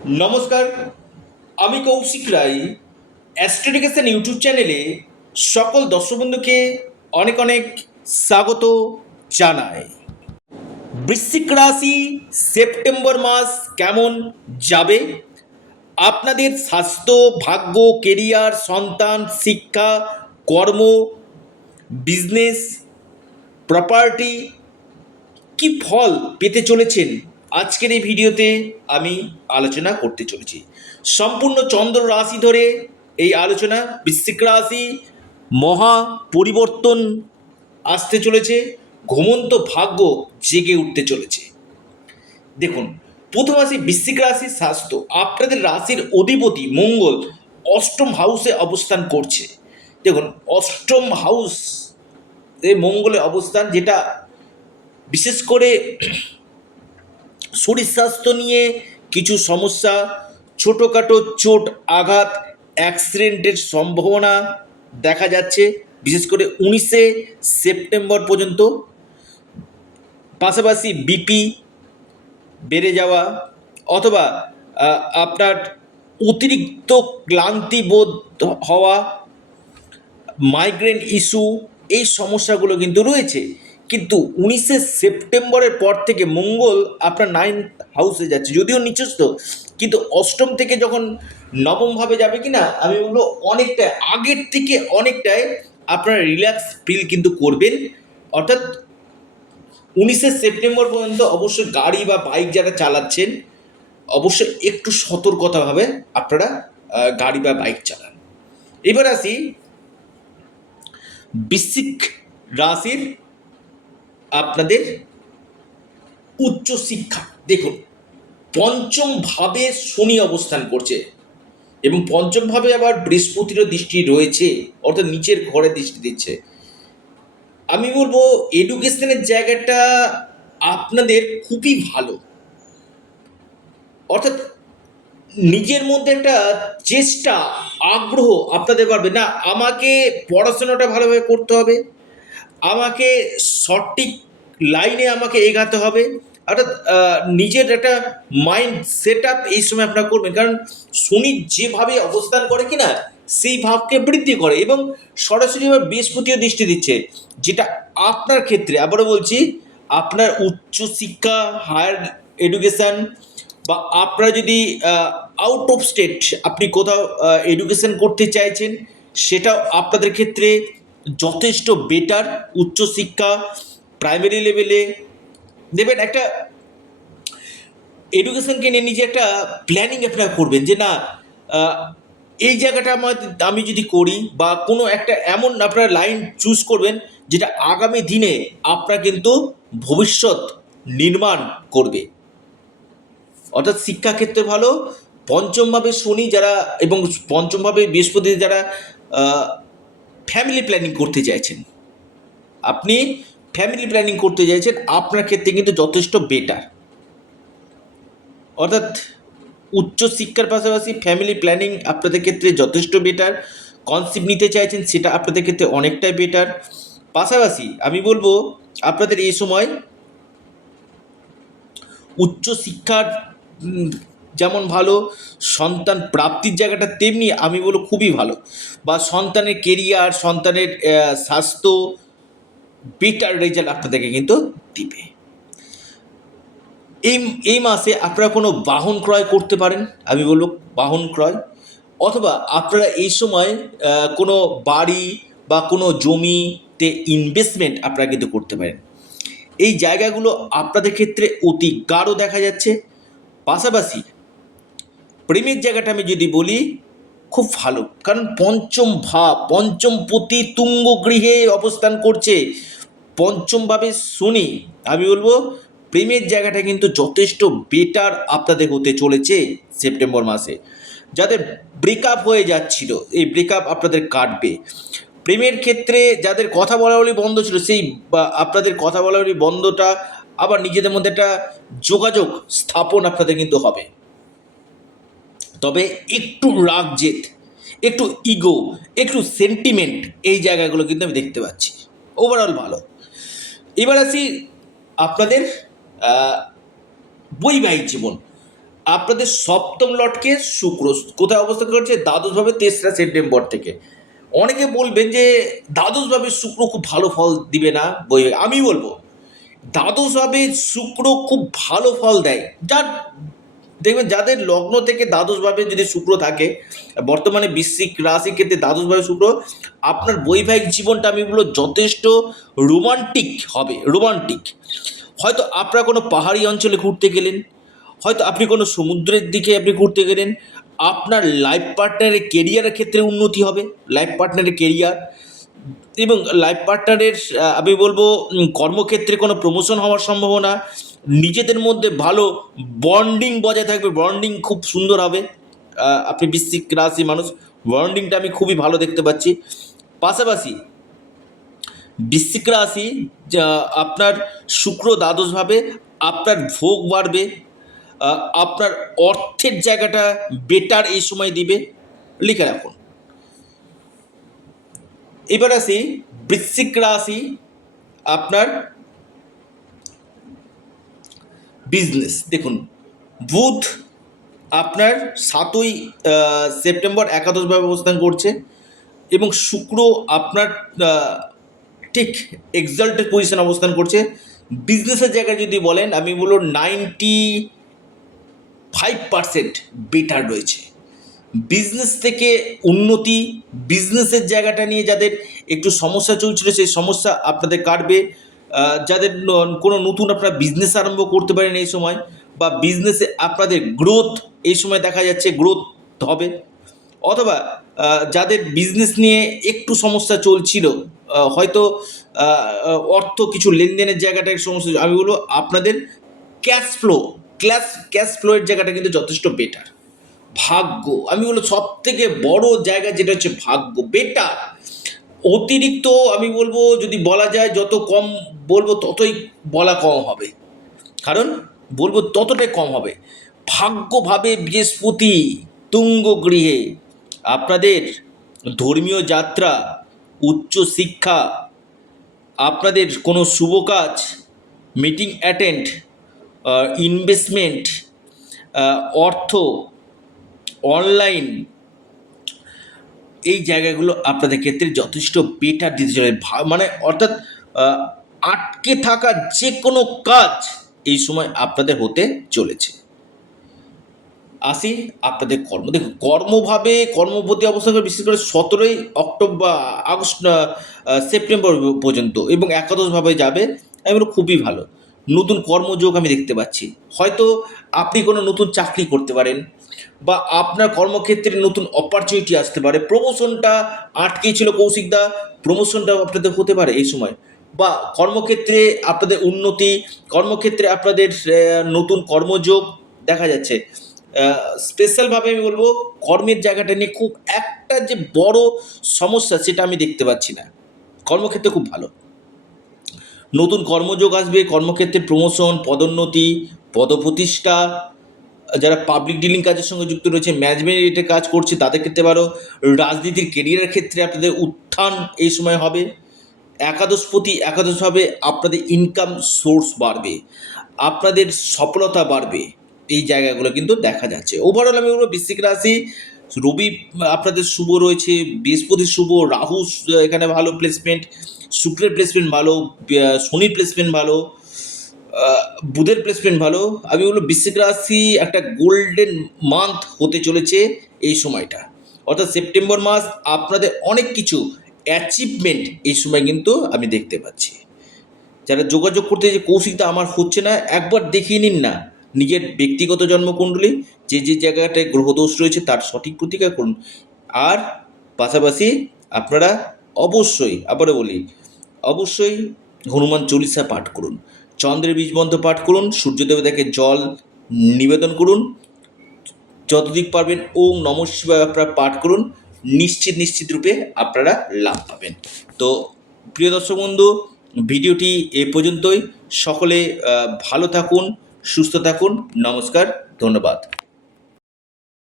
নমস্কার, আমি কৌশিক রায়। অ্যাস্ট্রোডিকেশন ইউটিউব চ্যানেলে সকল দর্শক বন্ধুকে অনেক অনেক স্বাগত জানাই। বৃশ্চিক রাশি সেপ্টেম্বর মাস কেমন যাবে? আপনাদের স্বাস্থ্য, ভাগ্য, কেরিয়ার, সন্তান, শিক্ষা, কর্ম, বিজনেস, প্রপার্টি কি ফল পেতে চলেছেন আজকের এই ভিডিওতে আমি আলোচনা করতে চলেছি। সম্পূর্ণ চন্দ্র রাশি ধরে এই আলোচনা। বৃশ্চিক রাশি মহা পরিবর্তন আসতে চলেছে, ঘুমন্ত ভাগ্য জেগে উঠতে চলেছে। দেখুন, প্রথম আসি বৃশ্চিক রাশির স্বাস্থ্য। আপনাদের রাশির অধিপতি মঙ্গল অষ্টম হাউসে অবস্থান করছে। দেখুন, অষ্টম হাউস এ মঙ্গলের অবস্থান, যেটা বিশেষ করে শরীর স্বাস্থ্য নিয়ে কিছু সমস্যা, ছোটোখাটো চোট আঘাত, অ্যাক্সিডেন্টের সম্ভাবনা দেখা যাচ্ছে, বিশেষ করে 19শে সেপ্টেম্বর পর্যন্ত। পাশাপাশি বিপি বেড়ে যাওয়া অথবা আপনার অতিরিক্ত ক্লান্তি বোধ হওয়া, মাইগ্রেন ইস্যু, এই সমস্যাগুলো কিন্তু রয়েছে। কিন্তু 19শে সেপ্টেম্বরের পর থেকে মঙ্গল আপনার 9th হাউসে যাচ্ছে, যদিও নিচস্থ, কিন্তু অষ্টম থেকে যখন নবমভাবে যাবে কি না, আমি বলবো অনেকটা আগের থেকে অনেকটাই আপনারা রিল্যাক্স ফিল কিন্তু করবেন। অর্থাৎ 19শে সেপ্টেম্বর পর্যন্ত অবশ্যই গাড়ি বা বাইক যারা চালাচ্ছেন অবশ্যই একটু সতর্কতাভাবে আপনারা গাড়ি বা বাইক চালান। এবার আসি বৃশ্চিক রাশির আপনাদের উচ্চশিক্ষা। দেখুন, পঞ্চম ভাবে শনি অবস্থান করছে এবং পঞ্চম ভাবে আবার বৃহস্পতিরও দৃষ্টি রয়েছে, অর্থাৎ নিচের ঘরে দৃষ্টি দিচ্ছে। আমি বলবো এডুকেশনের জায়গাটা আপনাদের খুবই ভালো। অর্থাৎ নিজের মধ্যে একটা চেষ্টা, আগ্রহ আপনাদের বাড়বে না, আমাকে পড়াশোনাটা ভালোভাবে করতে হবে, আমাকে সঠিক লাইনে আমাকে এগাতে হবে। অর্থাৎ নিজের একটা মাইন্ড সেট আপ এই সময় আপনারা করবেন, কারণ শনি যেভাবে অবস্থান করে কিনা সেই ভাবকে বৃদ্ধি করে এবং সরাসরি আবার বৃহস্পতিও দৃষ্টি দিচ্ছে, যেটা আপনার ক্ষেত্রে আবারও বলছি, আপনার উচ্চশিক্ষা, হায়ার এডুকেশান, বা আপনারা যদি আউট অফ স্টেট আপনি কোথাও এডুকেশন করতে চাইছেন, সেটাও আপনাদের ক্ষেত্রে যথেষ্ট বেটার। উচ্চশিক্ষা প্রাইমারি লেভেলে দেবেন, একটা এডুকেশনকে নিয়ে নিজে একটা প্ল্যানিং আপনারা করবেন যে না, আহ, এই জায়গাটা আমি যদি করি, বা কোনো একটা এমন আপনারা লাইন চুজ করবেন যেটা আগামী দিনে আপনারা কিন্তু ভবিষ্যৎ নির্মাণ করবে। অর্থাৎ শিক্ষাক্ষেত্রে ভালো। পঞ্চমভাবে শনি যারা এবং পঞ্চমভাবে বৃহস্পতি যারা ফ্যামিলি প্ল্যানিং করতে চাইছেন, আপনি ফ্যামিলি প্ল্যানিং করতে চাইছেন, আপনার ক্ষেত্রে কিন্তু যথেষ্ট বেটার। অর্থাৎ উচ্চশিক্ষার পাশাপাশি ফ্যামিলি প্ল্যানিং আপনাদের ক্ষেত্রে যথেষ্ট বেটার। কনসেপ্ট নিতে চাইছেন, সেটা আপনাদের ক্ষেত্রে অনেকটাই বেটার। পাশাপাশি আমি বলবো আপনাদের এই সময় উচ্চশিক্ষার যেমন ভালো, সন্তান প্রাপ্তির জায়গাটা তেমনি আমি বলবো খুবই ভালো। বা সন্তানের কেরিয়ার, সন্তানের স্বাস্থ্য, বেটার রেজাল্ট আপনাদেরকে কিন্তু দিবে। এই এই মাসে আপনারা কোনো বাহন ক্রয় করতে পারেন, আমি বলবো বাহন ক্রয়, অথবা আপনারা এই সময় কোনো বাড়ি বা কোনো জমিতে ইনভেস্টমেন্ট আপনারা কিন্তু করতে পারেন। এই জায়গাগুলো আপনাদের ক্ষেত্রে অতি গাঢ় দেখা যাচ্ছে। পাশাপাশি প্রেমের জায়গাটা আমি যদি বলি, খুব ভালো, কারণ পঞ্চম ভাব, পঞ্চম পতি তুঙ্গ গৃহে অবস্থান করছে, পঞ্চমভাবে শনি। আমি বলবো প্রেমের জায়গাটা কিন্তু যথেষ্ট বেটার আপনাদের হতে চলেছে সেপ্টেম্বর মাসে। যাদের ব্রেকআপ হয়ে যাচ্ছিল, এই ব্রেকআপ আপনাদের কাটবে। প্রেমের ক্ষেত্রে যাদের কথা বলাবলি বন্ধ ছিল, সেই আপনাদের কথা বলাবলি বন্ধটা আবার নিজেদের মধ্যে একটা যোগাযোগ স্থাপন আপনাদের কিন্তু হবে। তবে একটু রাগ জেদ, একটু ইগো, একটু সেন্টিমেন্ট, এই জায়গাগুলো কিন্তু আমি দেখতে পাচ্ছি। ওভারঅল ভালো। এবার আসি আপনাদের বৈবাহিক জীবন। আপনাদের সপ্তম লটকে শুক্র কোথায় অবস্থান করছে? দ্বাদশভাবে 3রা সেপ্টেম্বর থেকে। অনেকে বলবেন যে দ্বাদশভাবে শুক্র খুব ভালো ফল দিবে না, আমি বলবো দ্বাদশভাবে শুক্র খুব ভালো ফল দেয়। যার দেখবেন যাদের লগ্ন থেকে দ্বাদশভাবে যদি শুক্র থাকে, বর্তমানে বৃশ্চিক রাশির ক্ষেত্রে দ্বাদশভাবে শুক্র, আপনার বৈবাহিক জীবনটা আমি বলবো যথেষ্ট রোমান্টিক হবে, রোমান্টিক। হয়তো আপনারা কোনো পাহাড়ি অঞ্চলে ঘুরতে গেলেন, হয়তো আপনি কোনো সমুদ্রের দিকে আপনি ঘুরতে গেলেন, আপনার লাইফ পার্টনারের কেরিয়ারের ক্ষেত্রে উন্নতি হবে, লাইফ পার্টনারের কেরিয়ার এবং লাইফ পার্টনারের আমি বলবো কর্মক্ষেত্রে কোনো প্রমোশন হওয়ার সম্ভাবনা, নিজেদের মধ্যে ভালো বন্ডিং বজায় থাকবে, বন্ডিং খুব সুন্দর হবে। আপনি বৃশ্চিক রাশি মানুষ, বন্ডিংটা আমি খুবই ভালো দেখতে পাচ্ছি। পাশাপাশি বৃশ্চিক রাশি আপনার শুক্র দ্বাদশভাবে, আপনার ভোগ বাড়বে, আপনার অর্থের জায়গাটা বেটার এই সময় দিবে, লিখে রাখুন। এবার আসি বৃশ্চিক রাশি আপনার বিজনেস। দেখুন, বুধ আপনার 7ই সেপ্টেম্বর একাদশভাবে অবস্থান করছে এবং শুক্র আপনার ঠিক এক্সাল্টেড পজিশন অবস্থান করছে। বিজনেসের জায়গায় যদি বলেন, আমি বলবো 95% বেটার রয়েছে। বিজনেস থেকে উন্নতি, বিজনেসের জায়গাটা নিয়ে যাদের একটু সমস্যা চলছিল সেই সমস্যা আপনাদের কাটবে। যাদের কোনো নতুন আপনারা বিজনেস আরম্ভ করতে পারেন এই সময়, বা বিজনেসে আপনাদের গ্রোথ এই সময় দেখা যাচ্ছে, গ্রোথ হবে। অথবা যাদের বিজনেস নিয়ে একটু সমস্যা চলছিল, হয়তো অর্থ কিছু লেনদেনের জায়গাটার সমস্যা, আমি বলবো আপনাদের ক্যাশ ফ্লোয়ের জায়গাটা কিন্তু যথেষ্ট বেটার। ভাগ্য, আমি বলবো সব থেকে বড় জায়গা যেটা হচ্ছে ভাগ্য বেটার। অতিরিক্ত আমি বলবো যদি বলা যায়, যত কম বলবো ততই বলা কম হবে, কারণ বলবো ততটাই কম হবে। ভাগ্যভাবে বৃহস্পতি তুঙ্গ গৃহে, আপনাদের ধর্মীয় যাত্রা, উচ্চ শিক্ষা, আপনাদের কোনো শুভ কাজ, মিটিং অ্যাটেন্ড, ইনভেস্টমেন্ট, অর্থ, অনলাইন, এই জায়গাগুলো আপনাদের ক্ষেত্রে যথেষ্ট বেটার দিতে চলে, মানে অর্থাৎ আটকে থাকা যে কোনো কাজ এই সময় আপনাদের হতে চলেছে। আসি আপনাদের কর্ম। দেখুন, কর্মপতি অবস্থান করে বিশেষ করে 17ই সেপ্টেম্বর পর্যন্ত এবং একাদশভাবে যাবে, আমি বলবো খুবই ভালো। নতুন কর্মযোগ আমি দেখতে পাচ্ছি। হয়তো আপনি কোনো নতুন চাকরি করতে পারেন, বা আপনার কর্মক্ষেত্রে নতুন অপরচুনিটি আসতে পারে, প্রমোশনটা আটকেই ছিল কৌশিকদা, প্রমোশনটা আপনাদের হতে পারে এই সময়, বা কর্মক্ষেত্রে আপনাদের উন্নতি, কর্মক্ষেত্রে আপনাদের নতুন কর্মযোগ দেখা যাচ্ছে। স্পেশালভাবে আমি বলবো কর্মের জায়গাটা নিয়ে খুব একটা যে বড় সমস্যা সেটা আমি দেখতে পাচ্ছি না, কর্মক্ষেত্রে খুব ভালো। নতুন কর্মযোগ আসবে, কর্মক্ষেত্রে প্রমোশন, পদোন্নতি, পদপ্রতিষ্ঠা, যারা পাবলিক ডিলিং কাজের সঙ্গে যুক্ত রয়েছে, ম্যানেজমেন্ট রিলেটেড কাজ করছে তাদের ক্ষেত্রে ভালো, রাজনীতির কেরিয়ারের ক্ষেত্রে আপনাদের উত্থান এই সময় হবে। একাদশভাবে আপনাদের ইনকাম সোর্স বাড়বে, আপনাদের সফলতা বাড়বে, এই জায়গাগুলো কিন্তু দেখা যাচ্ছে। ওভারঅল আমি বলবো বৃশ্চিক রাশি, রবি আপনাদের শুভ রয়েছে, বৃহস্পতি শুভ, রাহু এখানে ভালো প্লেসমেন্ট, শুক্রের প্লেসমেন্ট ভালো, শনির প্লেসমেন্ট ভালো, বুধের প্লেসমেন্ট ভালো। আমি বলবো বৃশ্চিক রাশি একটা গোল্ডেন মান্থ হতে চলেছে এই সময়টা, অর্থাৎ সেপ্টেম্বর মাস আপনাদের অনেক কিছু অ্যাচিভমেন্ট এই সময় কিন্তু আমি দেখতে পাচ্ছি। যারা যোগাযোগ করতে যে কৌশিকটা আমার হচ্ছে না, একবার দেখিয়ে নিন না নিজের ব্যক্তিগত জন্মকুণ্ডলী, যে যে জায়গাটায় গ্রহদোষ রয়েছে তার সঠিক প্রতিকার করুন। আর পাশাপাশি আপনারা অবশ্যই, আবারও বলি, অবশ্যই হনুমান চল্লিশা পাঠ করুন, চন্দ্রের বীজমন্ত্র পাঠ করুন, সূর্যদেবতাকে জল নিবেদন করুন, যতদিক পারবেন ওম নমঃ শিবায় আপনারা পাঠ করুন, নিশ্চিত রূপে আপনারা লাভ পাবেন। তো প্রিয় দর্শক বন্ধু, ভিডিওটি এ পর্যন্তই। সকলে ভালো থাকুন, সুস্থ থাকুন, নমস্কার, ধন্যবাদ।